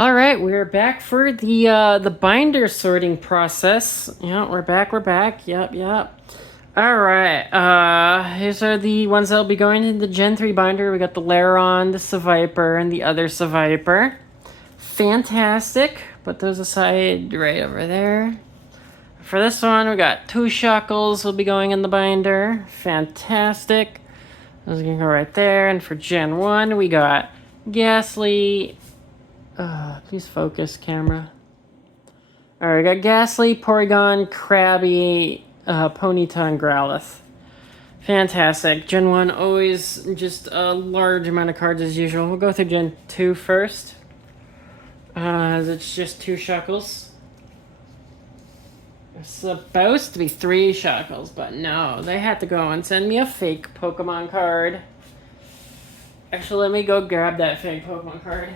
All right, we're back for the binder sorting process. Yeah, we're back. Yep. All right. Here's are the ones that'll be going in the Gen 3 binder. We got the Laron, the Seviper, and the other Seviper. Fantastic. Put those aside right over there. For this one, we got 2 Shuckles will be going in the binder. Fantastic. Those are gonna go right there. And for Gen 1, we got Ghastly. Please focus, camera. Alright, we got Ghastly, Porygon, Krabby, Ponyta, and Growlithe. Fantastic. Gen 1, always just a large amount of cards as usual. We'll go through Gen 2 first. As it's just 2 Shuckles. It's supposed to be 3 Shuckles, but no. They had to go and send me a fake Pokemon card. Actually, let me go grab that fake Pokemon card.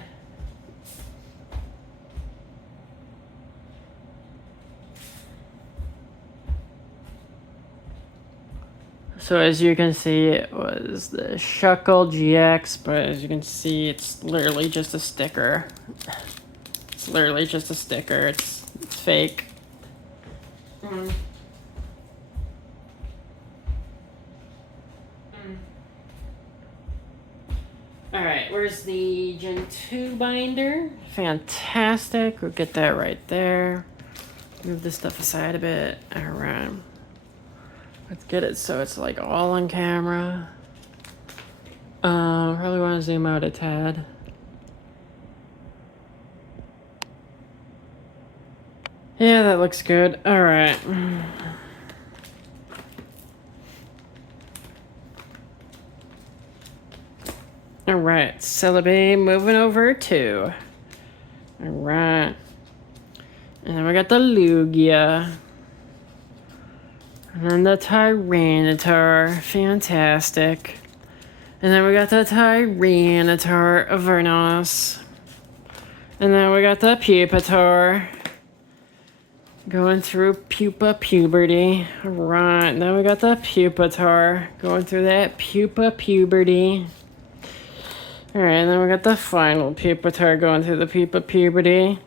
So as you can see, it was the Shuckle GX, but as you can see, it's literally just a sticker. It's literally just a sticker. It's fake. Alright, where's the Gen 2 binder? Fantastic. We'll get that right there. Move this stuff aside a bit. Alright. Let's get it so it's like all on camera. Probably want to zoom out a tad. Yeah, that looks good. Alright. Alright, Celebi moving over to. Alright. And then we got the Lugia. And then the Tyranitar. Fantastic. And then we got the Tyranitar Vernos. And then we got the Pupitar. Going through pupa puberty. Alright, then we got the Pupitar. Going through that pupa puberty. Alright, then we got the final Pupitar going through the pupa puberty.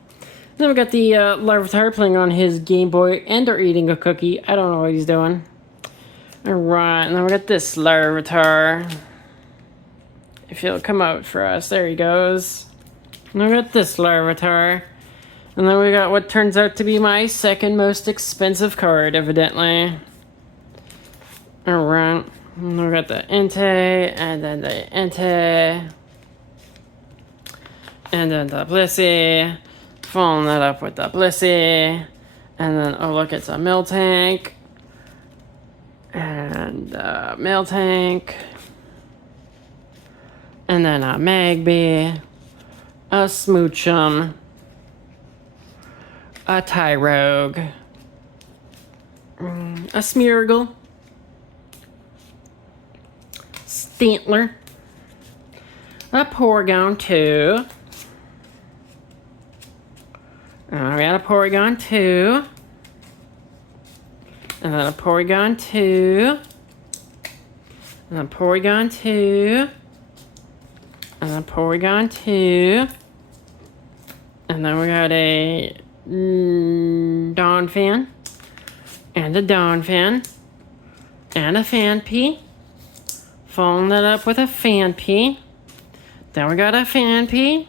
Then we got the Larvitar playing on his Game Boy and or eating a cookie. I don't know what he's doing. Alright, and then we got this Larvitar. If he'll come out for us. There he goes. And we got this Larvitar. And then we got what turns out to be my second most expensive card, evidently. Alright. And we got the Entei, and then the Entei. And then the Blissey. Following that up with the Blissey. And then, oh look, it's a Miltank. And Miltank. And then a Magby. A Smoochum. A Tyrogue. A Smeargle. Stantler. A Porygon 2. We got a Porygon 2. And then a Porygon 2. And a Porygon 2. And a Porygon 2. And then we got a Donphan. And a Donphan. And a Fanpy. Following that up with a Fanpy. Then we got a Fanpy.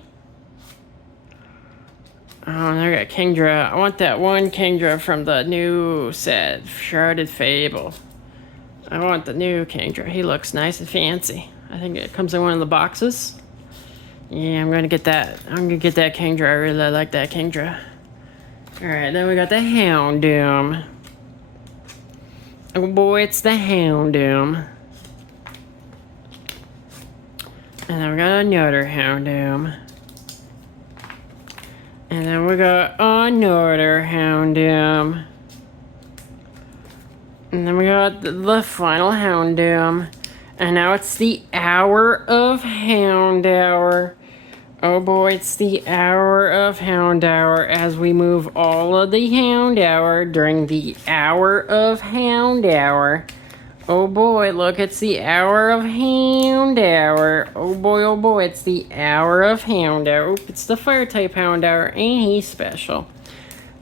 Oh, and I got Kingdra. I want that one Kingdra from the new set, Shrouded Fable. I want the new Kingdra. He looks nice and fancy. I think it comes in one of the boxes. Yeah, I'm gonna get that. I'm gonna get that Kingdra. I really like that Kingdra. Alright, then we got the Houndoom. Oh boy, it's the Houndoom. And then we got another Houndoom. And then we got another Houndoom. And then we got the final Houndoom. And now it's the Hour of Houndour. Oh boy, it's the Hour of Houndour as we move all of the Houndour during the Hour of Houndour Oh boy, look, it's the hour of Hound Hour. Oh boy, it's the hour of Hound Hour. Oop, it's the fire type Hound Hour. Ain't he special?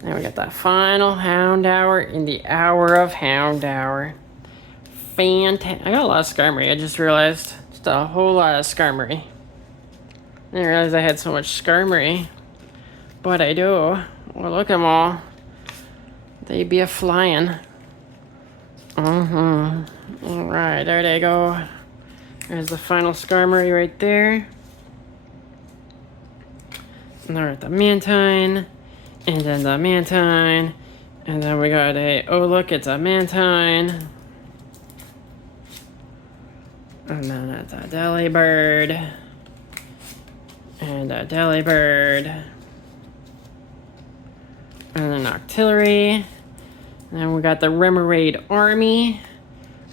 Now we got that final Hound Hour in the hour of Hound Hour. Fantastic. I got a lot of Skarmory, I just realized. Just a whole lot of Skarmory. I didn't realize I had so much Skarmory. But I do. Well, look at them all. They be a flying. Alright, there they go. There's the final Skarmory right there. And they're at the Mantine. And then the Mantine. And then we got a... Oh, look, it's a Mantine. And then it's a Delibird. And a Delibird. And then Octillery. And then we got the Remoraid Army.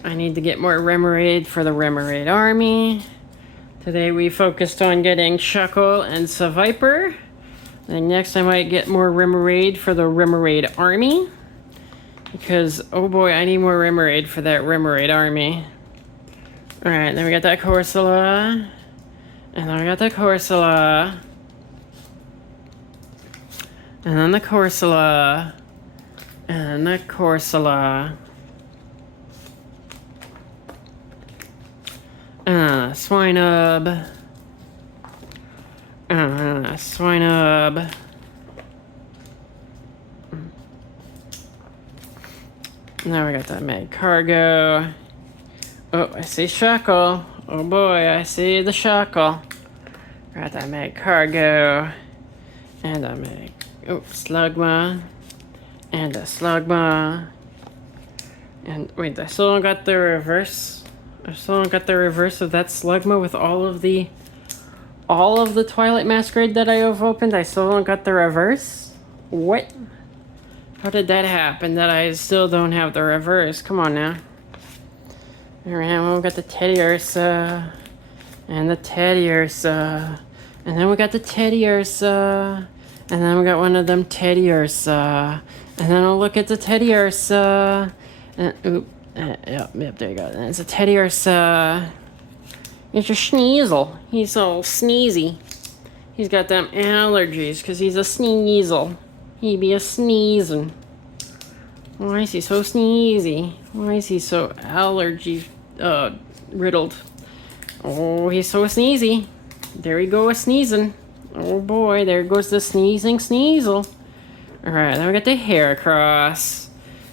I need to get more Remoraid for the Remoraid Army. Today we focused on getting Shuckle and Seviper. Then next I might get more Remoraid for the Remoraid Army. Because, oh boy, I need more Remoraid for that Remoraid Army. Alright, then we got that Corsola. And then we got the Corsola. And then the Corsola. And the Corsola. Swinub. Swinub. Now we got that Mag Cargo. Oh, I see Shuckle. Oh boy, I see the Shuckle. Got that Mag Cargo. And a Mag... Oh, Slugma. And a Slugma. And wait, I still don't got the reverse. I still don't got the reverse of that Slugma with all of the Twilight Masquerade that I have opened. I still don't got the reverse. What? How did that happen that I still don't have the reverse? Come on now. Alright, well, we got the Teddy Ursa. And the Teddy Ursa. And then we got the Teddy Ursa. And then we got one of them Teddy Ursa. And then I'll look at the Teddy Ursa. And, oop. Yep, there you go. And it's a Teddy Ursa. It's a Sneasel. He's all sneezy. He's got them allergies because he's a Sneasel. He be a sneezing. Why is he so sneezy? Why is he so allergy riddled? Oh, he's so sneezy. There he goes sneezing. Oh boy, there goes the sneezing Sneasel. Alright, then we got the Heracross.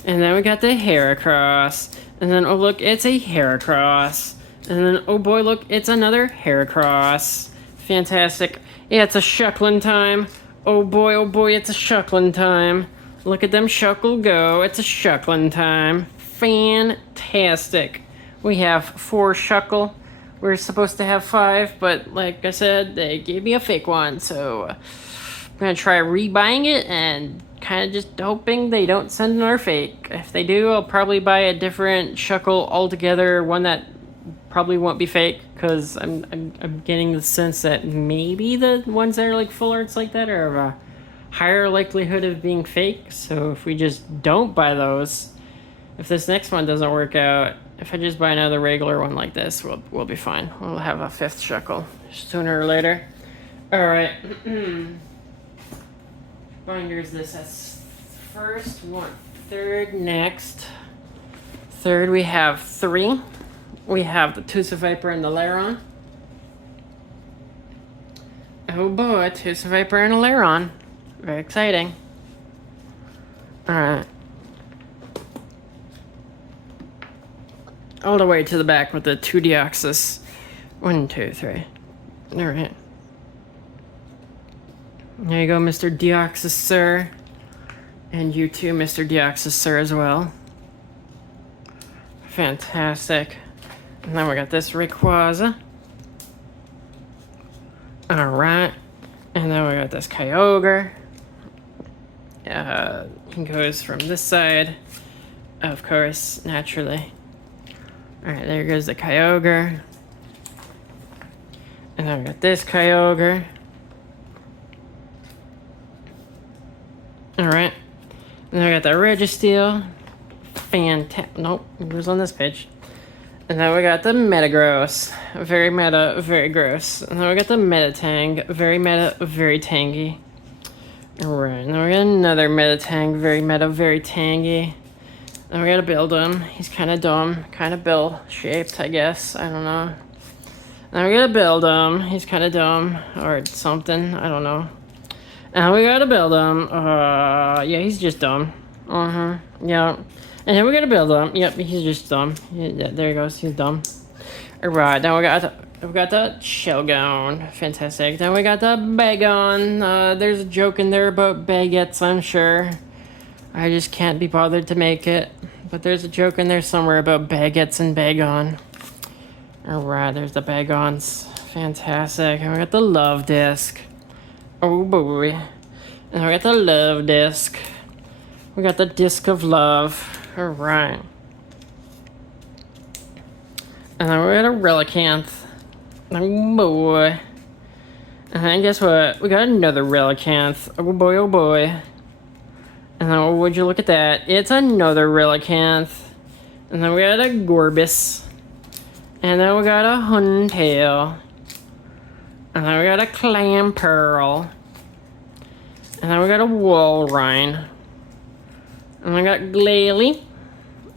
And then we got the Heracross. And then, oh look, it's a Heracross. And then, oh boy, look, it's another Heracross. Fantastic. Yeah, it's a Shuckling time. Oh boy, it's a Shuckling time. Look at them Shuckle go. It's a Shuckling time. Fantastic. We have 4 Shuckle. We're supposed to have 5, but like I said, they gave me a fake one. So I'm going to try rebuying it and kind of just hoping they don't send another fake. If they do, I'll probably buy a different Shuckle altogether. One that probably won't be fake, because I'm getting the sense that maybe the ones that are like full arts like that are of a higher likelihood of being fake. So if we just don't buy those, if this next one doesn't work out, if I just buy another regular one like this, we'll be fine. We'll have a 5th Shuckle sooner or later. All right. Binders this as first one, third next. Third we have 3. We have the Viper and the Lairon. Oh boy, Viper and a Lairon. Very exciting. Alright. All the way to the back with the 2 Deoxys. 1, 2, 3. Alright. There you go, Mr. Deoxys, sir. And you too, Mr. Deoxys, sir, as well. Fantastic. And then we got this Rayquaza. Alright. And then we got this Kyogre. He goes from this side, of course, naturally. Alright, there goes the Kyogre. And then we got this Kyogre. Alright. And then we got the Registeel. Fantastic. Nope, it was on this page. And then we got the Metagross. Very meta, very gross. And then we got the Metatang. Very meta, very tangy. Alright, now we got another Metatang. Very meta, very tangy. Then we gotta build him. He's kind of dumb. Kind of bill-shaped, I guess. I don't know. Now we gotta build him. He's kind of dumb. Or something. I don't know. And we gotta build him. Yeah, he's just dumb. Yeah. And then we gotta build him. Yep, he's just dumb. Yeah, there he goes. He's dumb. Alright, now we got the Shelgon. Fantastic. Then we got the Bagon. There's a joke in there about baguettes, I'm sure. I just can't be bothered to make it. But there's a joke in there somewhere about baguettes and Bagon. Alright, there's the Bagons. Fantastic. And we got the Love Disc. Oh boy. And we got the Love Disc. We got the Disc of Love. Alright. And then we got a Relicanth. Oh boy. And then guess what? We got another Relicanth. Oh boy, oh boy. And then would you look at that? It's another Relicanth. And then we got a Gorbis. And then we got a Huntail. And then we got a Clamperl. And then we got a Walrein. And we got Glalie,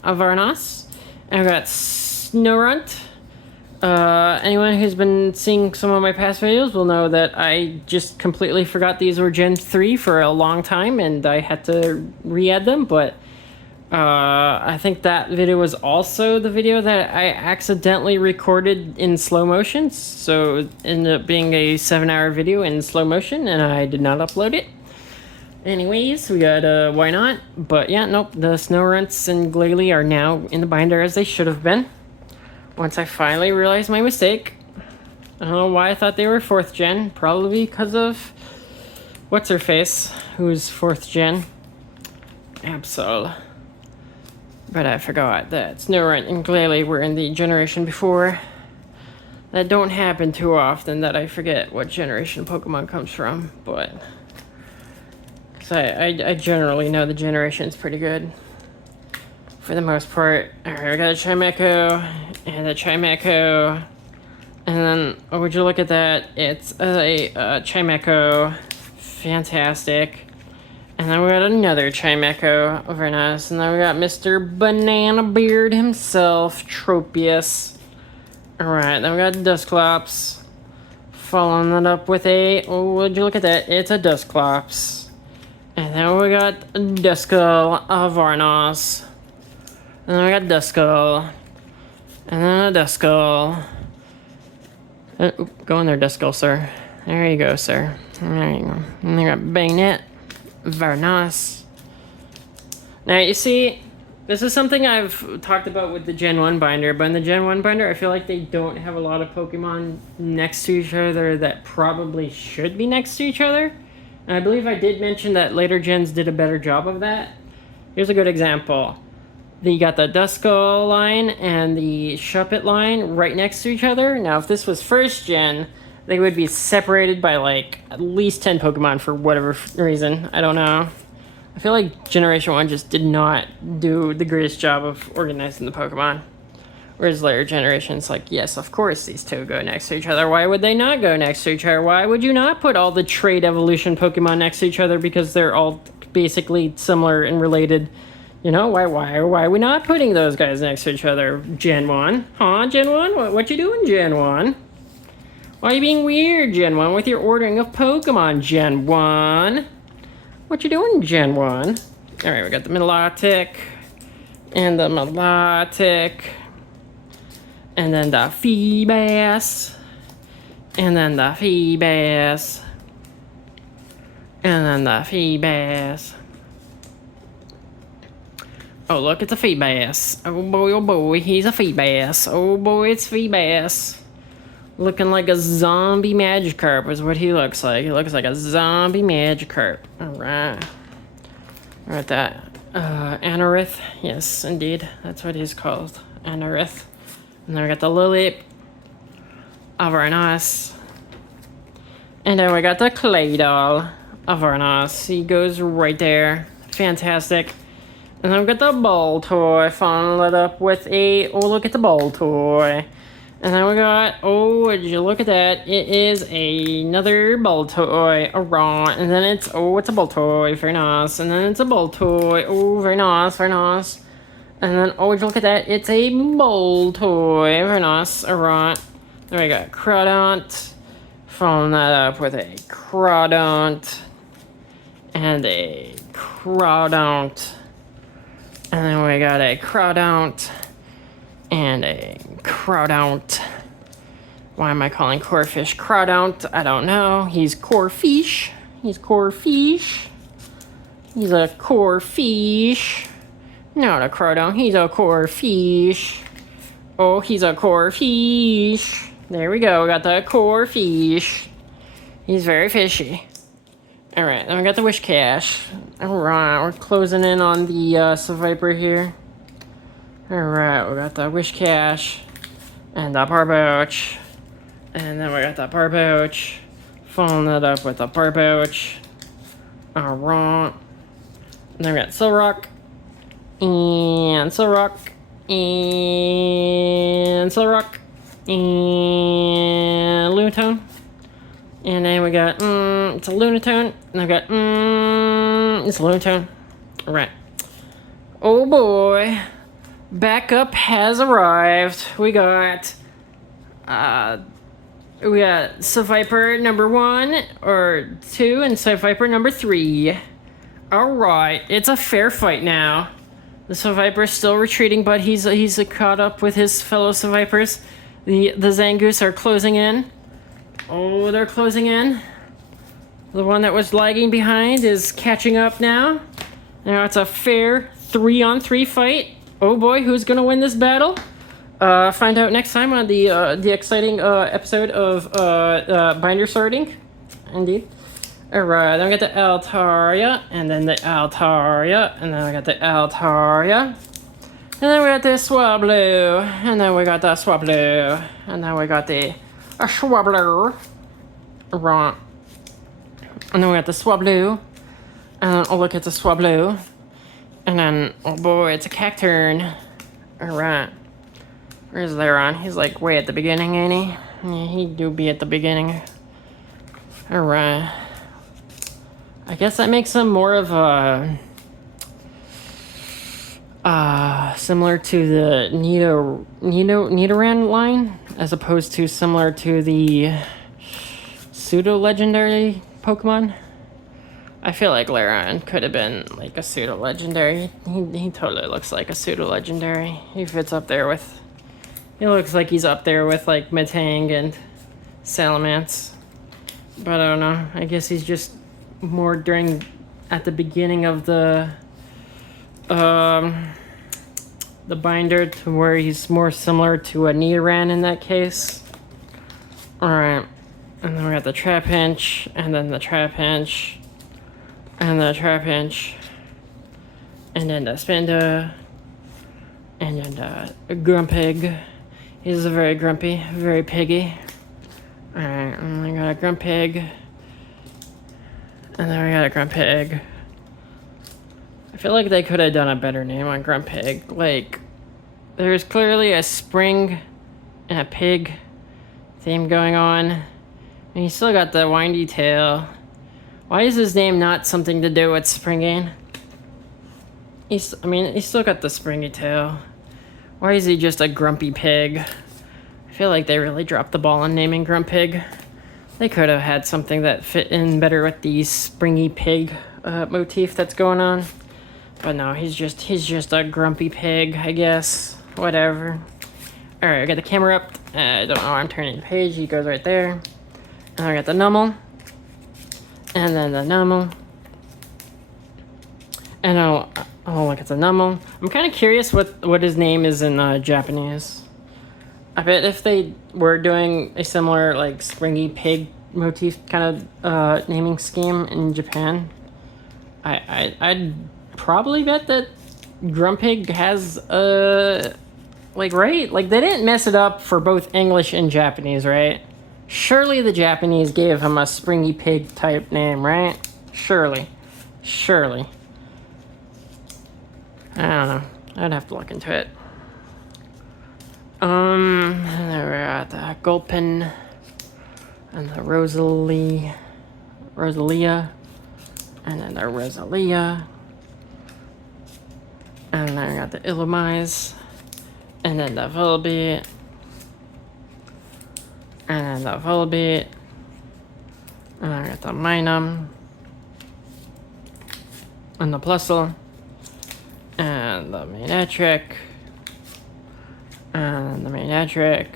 a Varnos, and we got Snorunt. Anyone who's been seeing some of my past videos will know that I just completely forgot these were Gen 3 for a long time, and I had to re-add them, but I think that video was also the video that I accidentally recorded in slow motion, so it ended up being a 7-hour video in slow motion, and I did not upload it. Anyways, we got, why not? But yeah, nope, the Snowrunts and Glalie are now in the binder as they should have been. Once I finally realized my mistake. I don't know why I thought they were 4th gen. Probably because of What's-Her-Face, who's 4th gen. Absol. But I forgot that Snorunt and Glalie were in the generation before. That don't happen too often that I forget what generation Pokemon comes from, but... So I generally know the generation's pretty good. For the most part. Alright, we got a Chimecho, and a Chimecho. And then, oh, would you look at that? It's a Chimecho. Fantastic. And then we got another Chimecho over nice. And then we got Mr. Banana Beard himself, Tropius. Alright, then we got Dusclops. Following that up with a, oh, would you look at that? It's a Dusclops. And then we got Duskull, a Varnos. And then we got Duskull. And then a Duskull. Go in there, Duskull, sir. There you go, sir. There you go. And we got Bagnet, Varnos. Now, you see, this is something I've talked about with the Gen 1 binder, but in the Gen 1 binder, I feel like they don't have a lot of Pokemon next to each other that probably should be next to each other. And I believe I did mention that later gens did a better job of that. Here's a good example. You got the Duskull line and the Shuppet line right next to each other. Now, if this was 1st gen, they would be separated by, like, at least 10 Pokemon for whatever reason. I don't know. I feel like Generation 1 just did not do the greatest job of organizing the Pokemon. Whereas later generations, like, yes, of course these two go next to each other. Why would they not go next to each other? Why would you not put all the trade evolution Pokemon next to each other because they're all basically similar and related? You know, why are we not putting those guys next to each other? Gen 1? Huh, Gen 1? What you doing, Gen 1? Why are you being weird, Gen 1, with your ordering of Pokemon, Gen 1? What you doing, Gen 1? Alright, we got the Milotic, and the Milotic, and then the Feebas, and then the Feebas, and then the Feebas. Oh, look, it's a Feebas. Oh boy, he's a Feebas. Oh boy, it's Feebas. Looking like a zombie Magikarp is what he looks like. He looks like a zombie Magikarp. Alright. Alright, that. Anorith. Yes, indeed. That's what he's called. Anorith. And then we got the Lilip. Avarnos. And then we got the Claydol. Avarnos. He goes right there. Fantastic. And then we got the ball toy, followed up with a, oh, look at the ball toy. And then we got, oh, would you look at that? It is another ball toy, alright. And then it's, oh, it's a ball toy, very nice. And then it's a ball toy, oh, very nice, very nice. And then, oh, would you look at that? It's a ball toy, very nice, alright. Then we got Crawdont, following that up with a Crawdont. And a Crawdont. And then we got a Crawdont. And a Crawdont. Why am I calling Corefish Crawdont? I don't know. He's Corefish. He's Corefish. He's a Corefish. Not a Crawdont. He's a Corefish. Oh, he's a Corefish. There we go. We got the Corefish. He's very fishy. Alright, then we got the Wish Cache. Alright, we're closing in on the Seviper here. Alright, we got the Wish Cache. And the Barboach. And then we got the Barboach. Following that up with the Barboach. Alright. And then we got Silrock. And Silrock. And Silrock. And Lunatone. And then we got, it's a Lunatone. And I've got, it's a Lunatone. Alright. Oh boy. Backup has arrived. We got Seviper number 1 or 2 and Seviper number 3. Alright. It's a fair fight now. The Seviper is still retreating, but he's caught up with his fellow Sevipers. The Zangoose are closing in. Oh, they're closing in. The one that was lagging behind is catching up now. Now it's a fair 3-on-3 fight. Oh boy, who's gonna win this battle? Find out next time on the exciting episode of Binder Sorting. Indeed. Alright, then we got the Altaria, and then the Altaria, and then we got the Altaria. And then we got the Swablu, and then we got the Swablu, and then we got the Swablu. Right. And then we got the Swablu. And then, oh, look, it's a Swablu. And then, oh boy, it's a Cacturne. Alright. Where's Laron? He's like way at the beginning, ain't he? Yeah, he do be at the beginning. Alright. I guess that makes him more of a... similar to the Nidoran line, as opposed to similar to the pseudo-legendary Pokemon. I feel like Laron could have been like a pseudo-legendary. He totally looks like a pseudo-legendary. He fits up there with... He looks like he's up there with like Metang and Salamence. But I don't know. I guess he's just more at the beginning of the binder, to where he's more similar to a Nidoran in that case. Alright. And then we got the Trapinch, and then the Trapinch, and the Trapinch, and then the Spinda, and then the Grumpig. He's a very grumpy, very piggy. Alright, and we got a Grumpig, and then we got a Grumpig. I feel like they could have done a better name on Grumpig. Like, there's clearly a spring and a pig theme going on. And he's still got the windy tail. Why is his name not something to do with springing? He's still got the springy tail. Why is he just a grumpy pig? I feel like they really dropped the ball on naming Grumpig. They could have had something that fit in better with the springy pig motif that's going on. But no, he's just a grumpy pig, I guess. Whatever. Alright, I got the camera up. I don't know why I'm turning the page. He goes right there. And I got the Numel. And then the Numel. And oh look, it's a Numel. I'm kind of curious what his name is in Japanese. I bet if they were doing a similar, like, springy pig motif kind of naming scheme in Japan, I'd probably bet that Grumpig has, right? Like, they didn't mess it up for both English and Japanese, right? Surely the Japanese gave him a springy pig type name, right? Surely. I don't know. I'd have to look into it. And then we got the Gulpin and the Rosalia, and then the Rosalia, and then I got the Illumise, and then the Volbeat, and then the Volbeat, and I got the Minum, and the Plusle, and the Manectric, and the Manectric,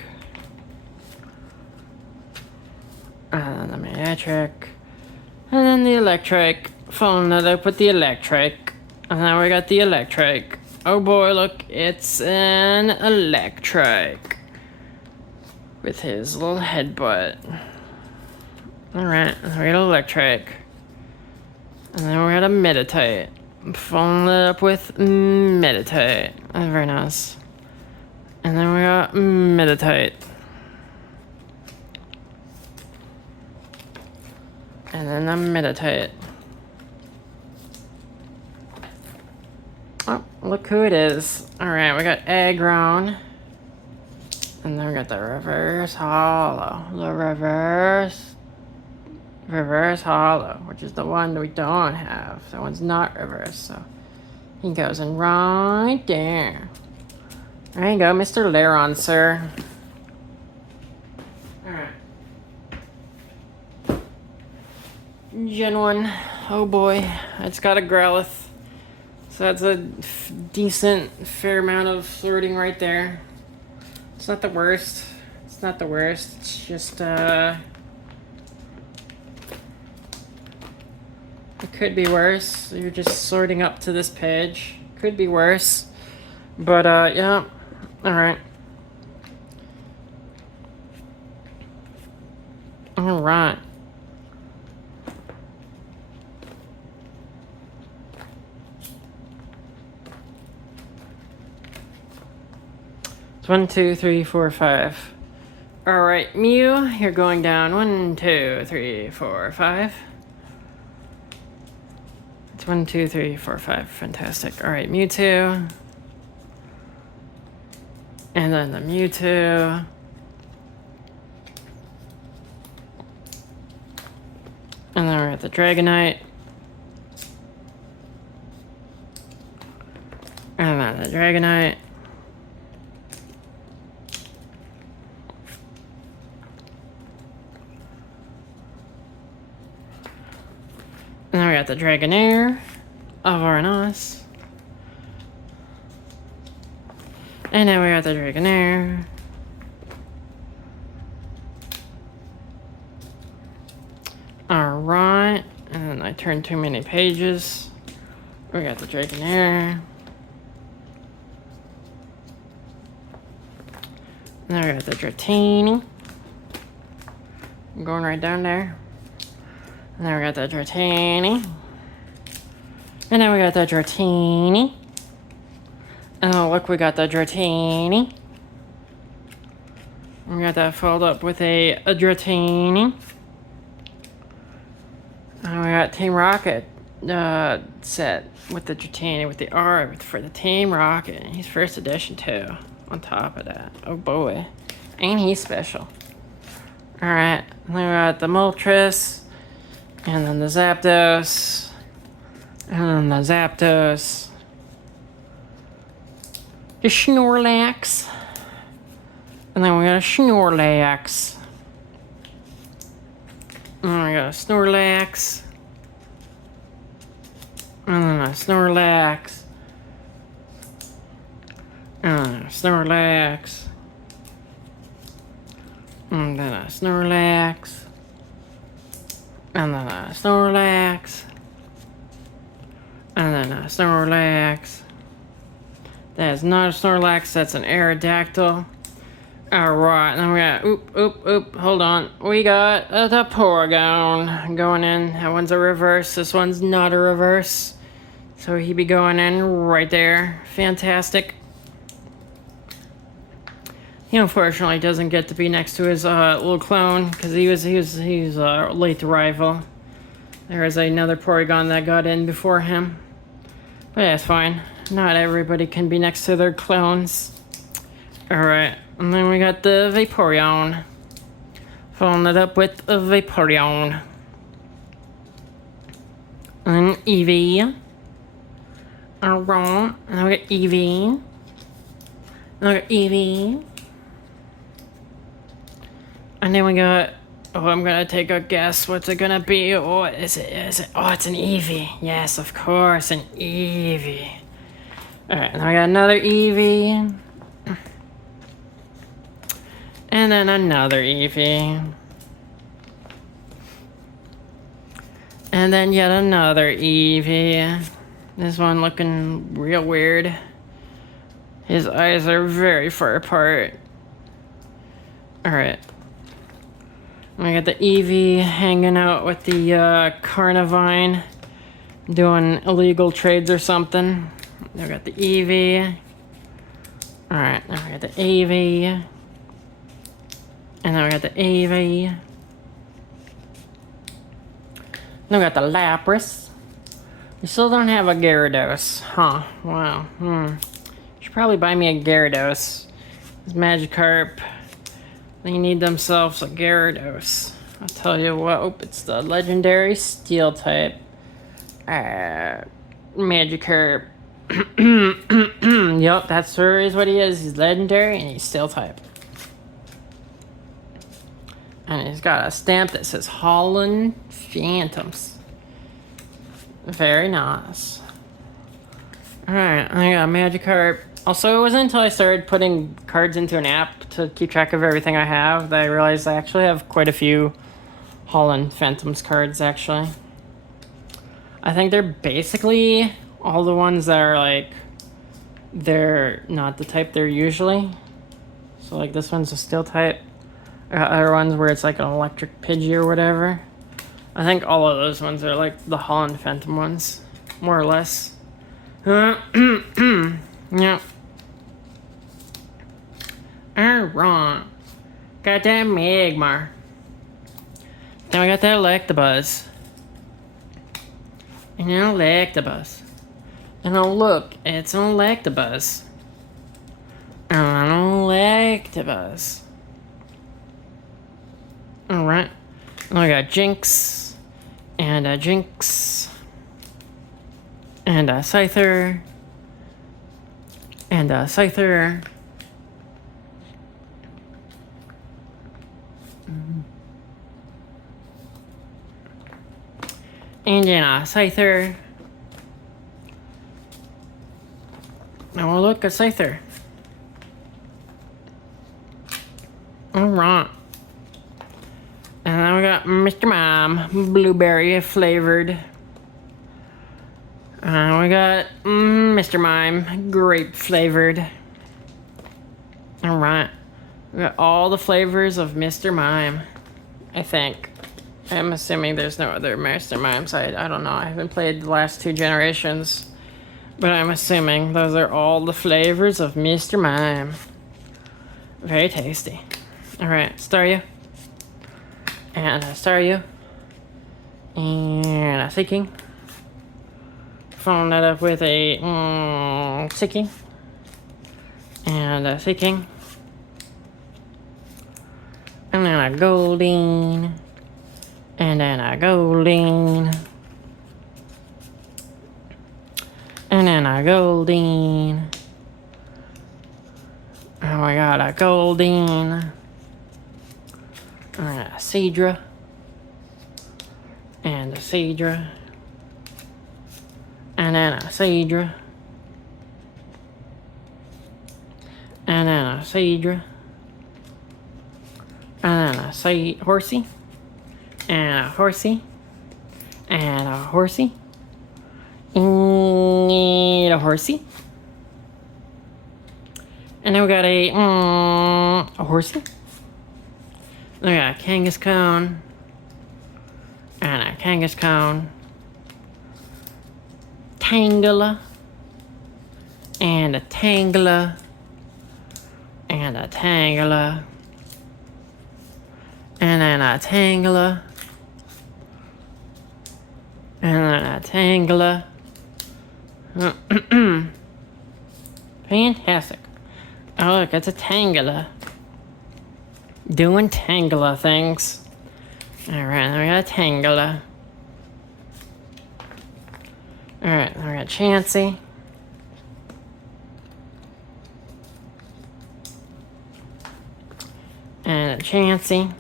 and the Manectric, and then the Electric, following that up with the Electric, and then we got the Electric. Oh boy, look, it's an Electric with his little headbutt. Alright, we got Electric, and then we got a Meditite, following that up with Meditite. That's very nice. And then we got Meditite. And then the Meditite. Oh, look who it is. Alright, we got Aggron. And then we got the Reverse Hollow. The Reverse Hollow, which is the one that we don't have. That one's not reverse, so he goes in right there. There you go, Mr. Laron, sir. Alright. Gen 1. Oh boy. It's got a Growlithe. So that's a decent, fair amount of sorting right there. It's not the worst. It's not the worst. It's just, it could be worse. You're just sorting up to this page. Could be worse. But, yeah. Alright. Alright. It's 1, 2, 3, 4, 5. Alright, Mew, you're going down. 1, 2, 3, 4, 5. It's 1, 2, 3, 4, 5. Fantastic. Alright, Mewtwo. And then the Mewtwo. And then we're at the Dragonite. And then the Dragonite. And then we got the Dragonair of Arnos. And then we got the Dragonair. Alright. And then I turned too many pages. We got the Dragonair. And then we got the Dratini. I'm going right down there. And then we got the Dratini. And then we got the Dratini. And oh, look, we got the Dratini. We got that followed up with a Dratini. And we got Team Rocket set with the Dratini, with the R for the Team Rocket. He's first edition too, on top of that. Oh boy. Ain't he special. Alright, then we got the Moltres. And then the Zapdos. And then the Zapdos. The Snorlax. And then we got a Snorlax. And then we got a Snorlax. And then a Snorlax. And then a Snorlax. And then a Snorlax. And then a Snorlax. And then a Snorlax. That is not a Snorlax, that's an Aerodactyl. Alright, then we got, hold on. We got the Porygon going in. That one's a reverse, this one's not a reverse. So he'd be going in right there. Fantastic. He unfortunately doesn't get to be next to his little clone, because he's a late arrival. There is another Porygon that got in before him. But yeah, it's fine. Not everybody can be next to their clones. Alright, and then we got the Vaporeon. Following it up with a Vaporeon. And Eevee. Alright, and we got Eevee. And we got Eevee. And then we got... Oh, I'm gonna take a guess. What's it gonna be? Oh, is it? Oh, it's an Eevee. Yes, of course, an Eevee. Alright, now we got another Eevee. And then another Eevee. And then yet another Eevee. This one looking real weird. His eyes are very far apart. Alright. We got the Eevee hanging out with the Carnivine, doing illegal trades or something. Then we got the Eevee. Alright, now we got the Eevee. And then we got the Eevee. Then we got the Lapras. We still don't have a Gyarados. Huh, wow, Should probably buy me a Gyarados. This Magikarp. They need themselves a Gyarados. I'll tell you what, oh, it's the legendary steel type. Magikarp. Yup, that's sure is what he is. He's legendary and he's steel type. And he's got a stamp that says Hoenn Phantoms. Very nice. Alright, I got Magikarp. Also, it wasn't until I started putting cards into an app to keep track of everything I have that I realized I actually have quite a few Hoenn Phantoms cards, actually. I think they're basically all the ones that are, like, they're not the type they're usually. So, like, this one's a steel type. Other ones where it's, like, an electric Pidgey or whatever. I think all of those ones are, like, the Hoenn Phantom ones, more or less. Yeah. Alright. Got that Magmar. Then we got that Electabuzz. And an Electabuzz. And oh look, it's an Electabuzz. An Electabuzz. Alright. Then we got Jinx. And a Jinx. And a Scyther. And a Scyther. And then a Scyther. Now we'll look at Scyther. Alright. And then we got Mr. Mime, blueberry flavored. We got Mr. Mime, grape flavored. Alright. We got all the flavors of Mr. Mime, I think. I'm assuming there's no other Mr. Mimes. I don't know. I haven't played the last two generations. But I'm assuming those are all the flavors of Mr. Mime. Very tasty. Alright, Staryu. And a Staryu. And a Seeking. Following that up with a Seeking. And a Seeking. And then a Goldeen. And then a Goldeen. And then a Goldeen. Oh, I got a Goldeen. And a Seadra. And a Seadra. And then a Seadra. And then a Seadra. And then a Horsey. And a Horsey. And a Horsey. And a Horsey. And then we got a Horsey. Then we got a Kangaskhan. And a Kangaskhan. Tangela. And a Tangela. And a Tangela. And then a Tangela. And then a Tangela. Fantastic. Oh, look, it's a Tangela. Doing Tangela things. Alright, then we got a Tangela. Alright, then we got Chansey. And a Chansey.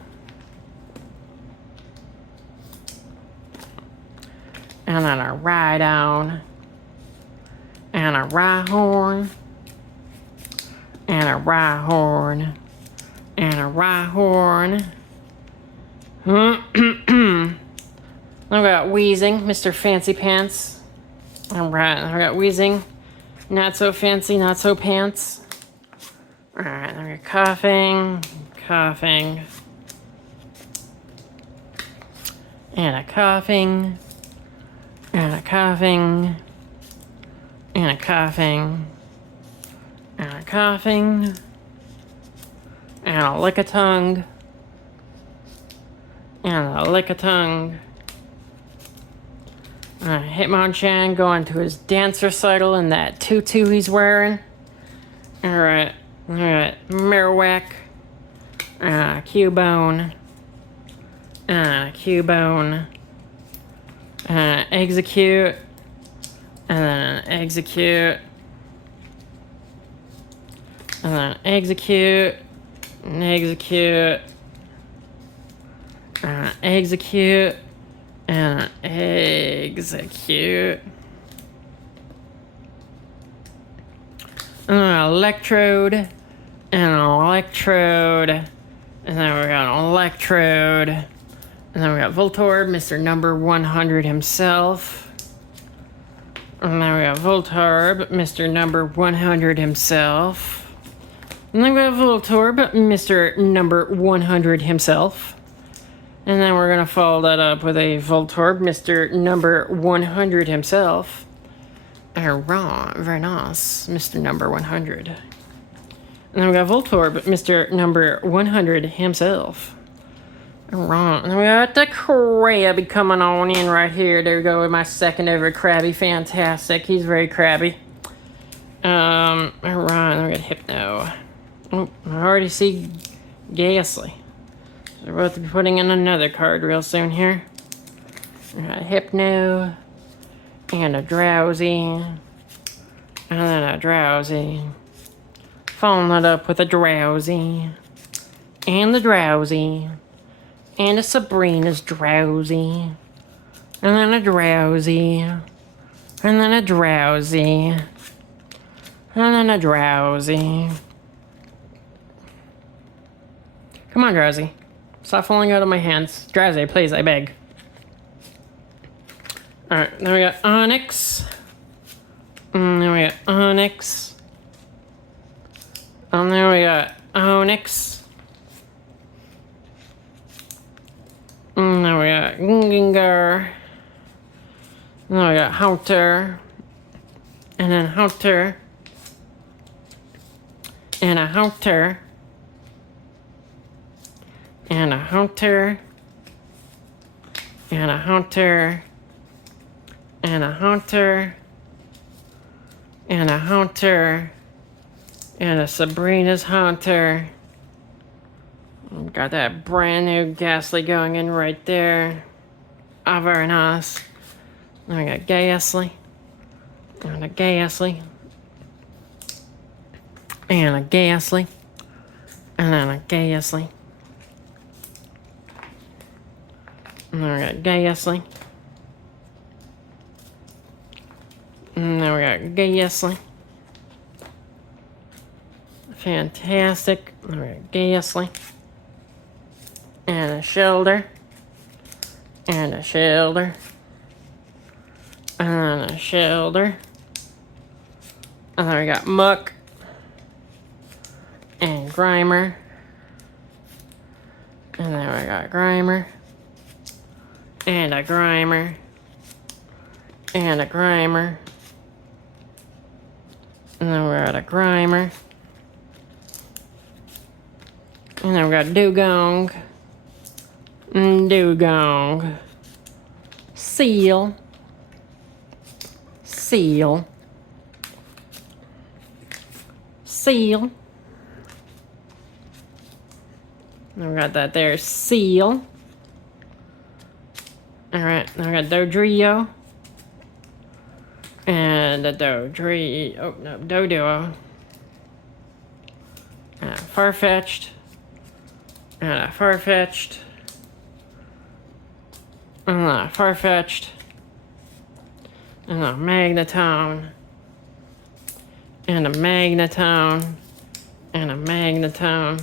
And then a Rhydon. And a Rhyhorn. And a Rhyhorn. And a Rhyhorn. I've got Wheezing, Mr. Fancy Pants. Alright, I've got Wheezing. Not so fancy, not so pants. Alright, I've got Coughing. Coughing. And a Coughing. And a Coughing. And a Coughing. And a Coughing. And a Lickitung. And a Lickitung. Hitmonchan going to his dance recital in that tutu he's wearing. Alright. Alright. Marowak. Cubone. Cubone. Execute. And then Execute. And then Execute. And Execute. Execute. And Execute. And Electrode. And Electrode. And then we got an Electrode. And then we got Voltorb, Mr. Number 100 himself. And then we got Voltorb, Mr. Number 100 himself. And then we got Voltorb, Mr. Number 100 himself. And then we're going to follow that up with a Voltorb, Mr. Number 100 himself. Right, very nice, Mr. Number 100. And then we got Voltorb, Mr. Number 100 himself. Alright, and then we got the Krabby coming on in right here. There we go with my second ever Krabby. Fantastic, he's very crabby. Alright, then we got Hypno. Oh, I already see Ghastly. So we're about to be putting in another card real soon here. We got Hypno. And a Drowsy. And then a Drowsy. Following that up with a Drowsy. And the Drowsy. And a Sabrina's Drowsy. And then a Drowsy. And then a Drowsy. And then a Drowsy. Come on, Drowsy. Stop falling out of my hands. Drowsy, please, I beg. Alright, then we got Onyx. And then we got Onyx. And then we got Onyx. And then we got Gengar. And then we got Haunter. And then Haunter. And a Haunter. And a Haunter. And a Haunter. And a Haunter. And a Haunter. And a Sabrina's Haunter. Got that brand new Ghastly going in right there. Oh, very nice. Then we got Ghastly. And a Ghastly. And a Ghastly. And then a Ghastly. And then we got Ghastly. And then we got Ghastly. Fantastic. And we got Ghastly. And a Shoulder. And a Shoulder. And a Shoulder. And then we got Muck. And Grimer. And then we got Grimer. And a Grimer. And a Grimer. And then we're at a Grimer. And then we got Dugong. Dugong. Seal. Seal. Seal. And we got that there, Seal. Alright, now we got Dodrio. And a Dodrio. Oh, no, Doduo. And a Farfetch'd. And a Farfetch'd. And a Farfetch'd. And a Magnetone. And a Magnetone. And a Magnetone.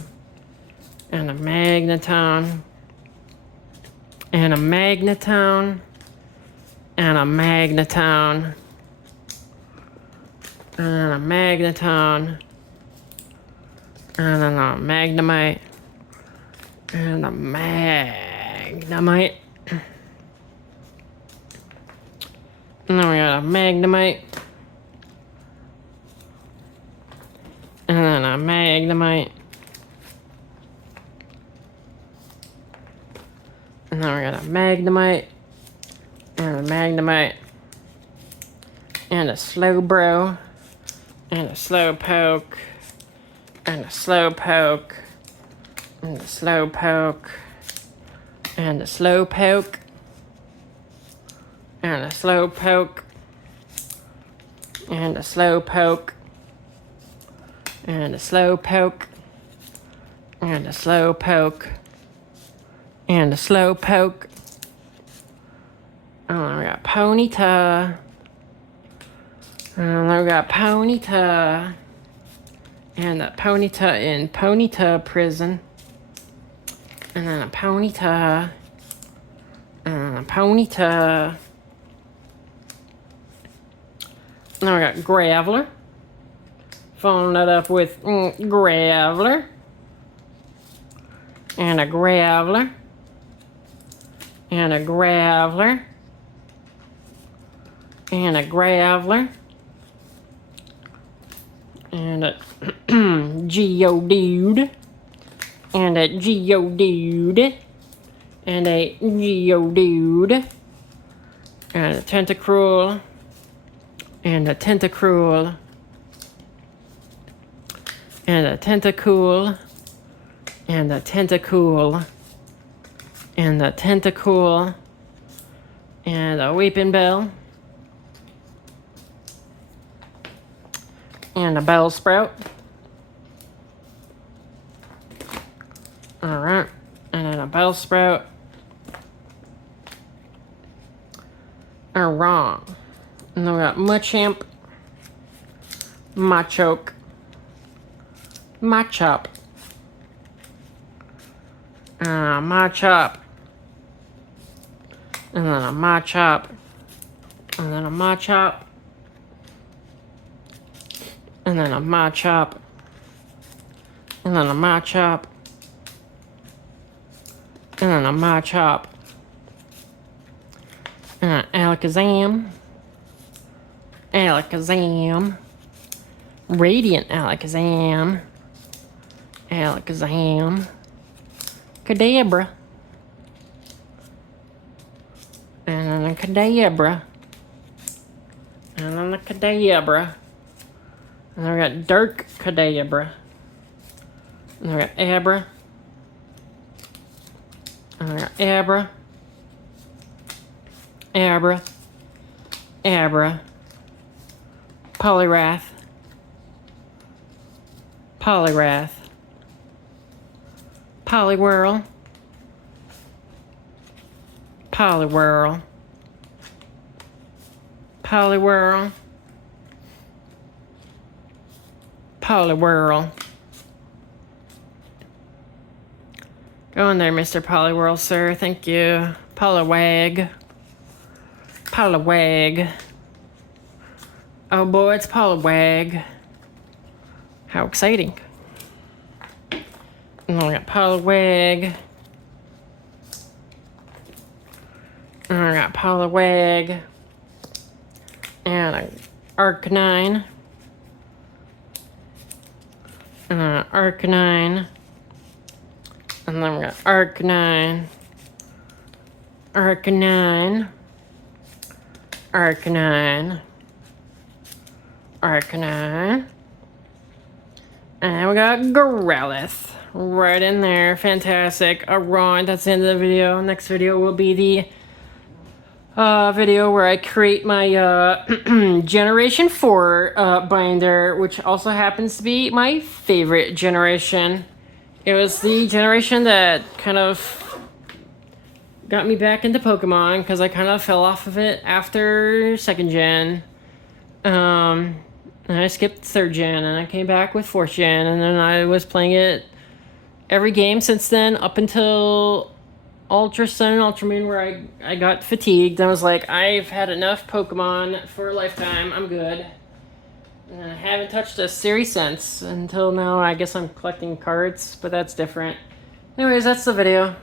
And a Magnetone. And a Magnetone. And a Magnetone. And a Magnetone. And then a Magnemite. And a Magnemite. And then we got a Magnemite. And then a Magnemite. And then we got a Magnemite. And a Magnemite. And a Slowbro. And a Slowpoke. And a Slowpoke. And a Slowpoke. And a Slowpoke. And a Slowpoke. And a Slowpoke. And a Slowpoke. And a Slowpoke. And a Slowpoke. And then we got Ponyta. And then we got Ponyta. And a Ponyta in Ponyta prison. And then a Ponyta. And a Ponyta. And then we got Graveler. Following that up with Graveler. And a Graveler. And a Graveler. And a Graveler. And a Geodude. And a Geodude. And a Geodude. And a Tentacruel. And a Tentacruel. And a Tentacool. And a Tentacool. And a Tentacool. And a Weeping Bell. And a Bellsprout. Alright. And then a Bellsprout. Wrong. And then we got Machamp. Machoke. Machop. Machop. And then a Machop. And then a Machop. And then a Machop. And then a Machop. And then a Machop. And an Alakazam. Alakazam. Radiant Alakazam. Alakazam. Kadabra. And then a Kadabra. And then a Kadabra. And then we got Dark Kadabra. And then we got Abra. And then we got Abra. Abra. Abra. Poliwrath. Poliwrath. Poliwhirl. Poliwhirl. Poliwhirl. Poliwhirl. Go in there, Mr. Poliwhirl, sir. Thank you. Poliwag. Poliwag. Oh boy, it's Poliwag. How exciting. And then we got Poliwag. And we got Poliwag. And an Arcanine. And then an Arcanine. And then we got Arcanine. Arcanine. Arcanine. Arcanine. And we got Growlithe right in there. Fantastic. Alright, that's the end of the video. Next video will be the video where I create my Generation 4 binder, which also happens to be my favorite generation. It was the generation that kind of got me back into Pokemon, because I kind of fell off of it after 2nd gen. And I skipped 3rd gen, and I came back with 4th gen, and then I was playing it every game since then, up until Ultra Sun and Ultra Moon, where I got fatigued. I was like, I've had enough Pokemon for a lifetime, I'm good. And I haven't touched a series since, until now. I guess I'm collecting cards, but that's different. Anyways, that's the video.